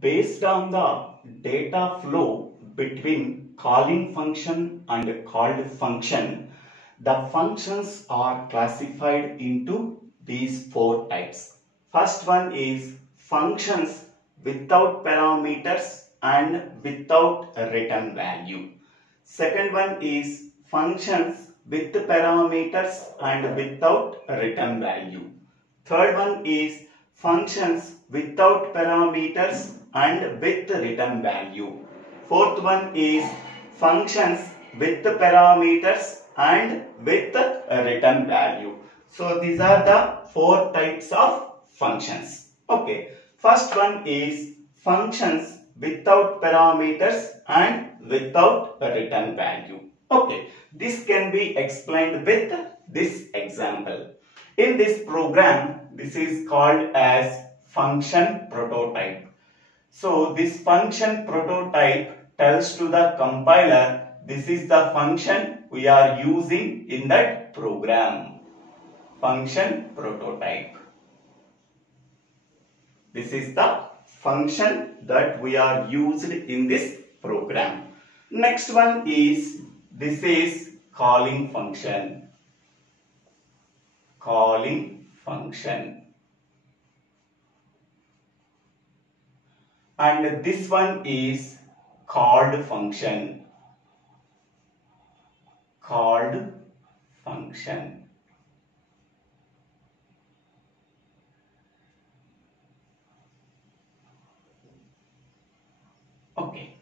based on the data flow between calling function and called function, the functions are classified into these four types. First one is functions without parameters and without a return value. Second one is functions with parameters and without a return value. Third one is functions without parameters and with return value. Fourth one is functions with parameters and with a return value. So these are the four types of functions. Okay. First one is functions without parameters and without a return value. Okay. This can be explained with this example. In this program, this is called as function prototype. So this function prototype tells to the compiler this is the function we are using in that program. Function prototype. This is the function that we are used in this program. Next one is, this is calling function. Calling function. And this one is called function. Called function. Okay.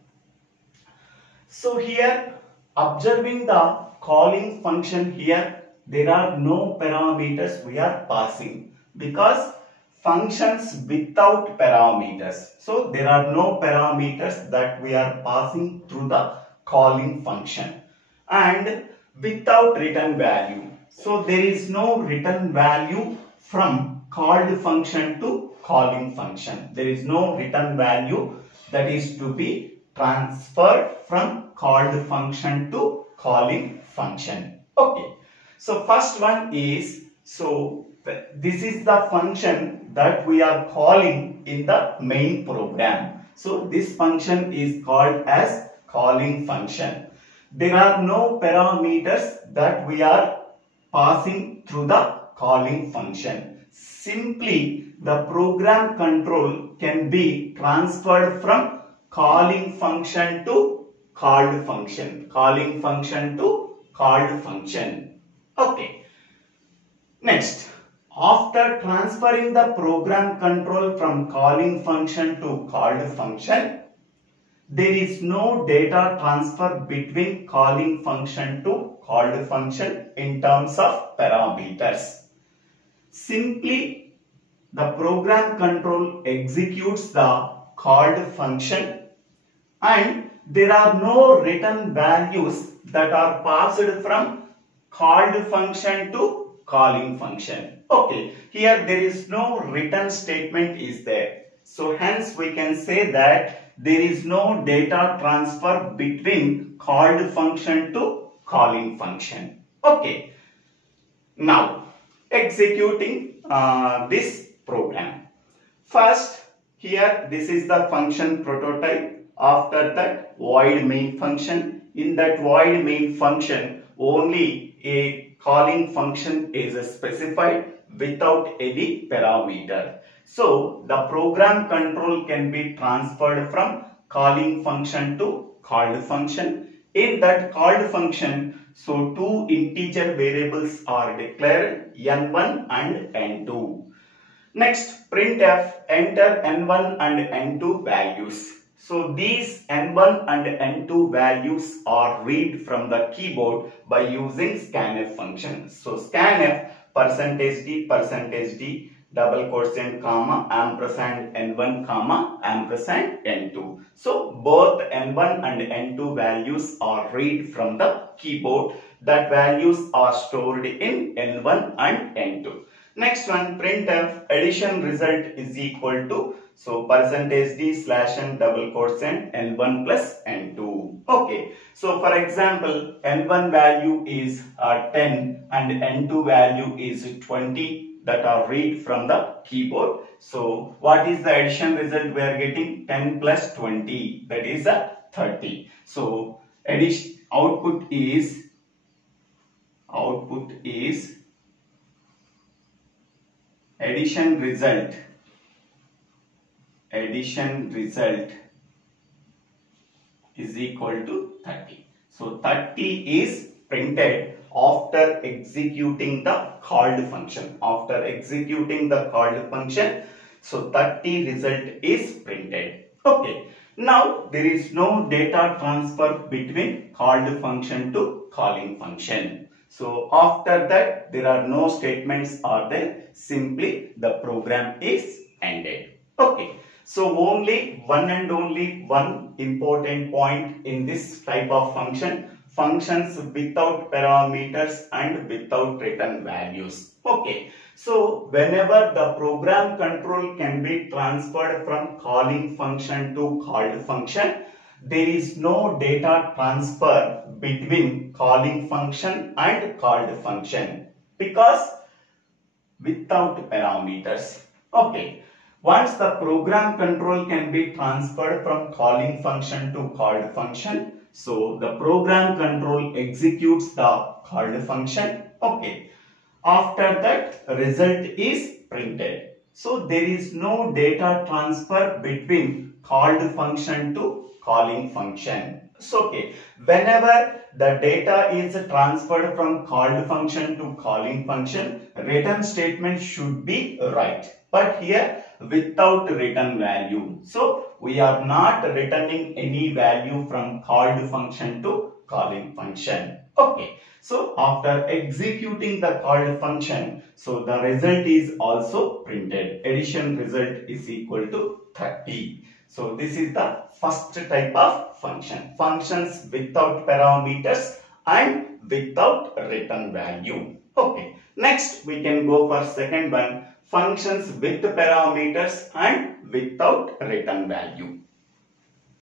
So here, observing the calling function here, there are no parameters we are passing because functions without parameters. So there are no parameters that we are passing through the calling function and without return value. So there is no return value from called function to calling function. There is no return value that is to be transferred from called function to calling function. Okay. So first one is, so this is the function that we are calling in the main program. So this function is called as calling function. There are no parameters that we are passing through the calling function. Simply the program control can be transferred from calling function to called function. Calling function to called function. Okay. Next, after transferring the program control from calling function to called function, there is no data transfer between calling function to called function in terms of parameters. Simply, the program control executes the called function and there are no return values that are passed from called function to calling function. Okay, here there is no return statement is there. So hence we can say that there is no data transfer between called function to calling function. Okay, now executing this program. First, here this is the function prototype. After that, void main function. In that void main function, only a calling function is specified without any parameter. So the program control can be transferred from calling function to called function. In that called function, so two integer variables are declared, n1 and n2. Next, printf, enter n1 and n2 values. So these n1 and n2 values are read from the keyboard by using scanf function. So scanf %d double quotient comma ampersand n1 comma ampersand n2. So both n1 and n2 values are read from the keyboard. That values are stored in n1 and n2. Next one, printf addition result is equal to, so %d/n double quotient n1 plus n2. Okay, so for example, n1 value is 10 and n2 value is 20. that are read from the keyboard. So what is the addition result we are getting? 10 plus 20, that is a 30. So output is addition result is equal to 30. So 30 is printed after executing the called function. So 30 result is printed. Okay. Now there is no data transfer between called function to calling function. So after that there are no statements are there. Simply the program is ended. Okay. So only one important point in this type of function. Functions without parameters and without return values. Okay. So whenever the program control can be transferred from calling function to called function, there is no data transfer between calling function and called function because without parameters. Okay. Once the program control can be transferred from calling function to called function, so the program control executes the called function. Okay. After that, result is printed. So there is no data transfer between called function to calling function. So okay, whenever the data is transferred from called function to calling function, return statement should be right. But here without return value. So we are not returning any value from called function to calling function. Okay. So after executing the called function, so the result is also printed. Addition result is equal to 30. So this is the first type of function. Functions without parameters and without return value. Okay. Next we can go for second one. Functions with parameters and without return value.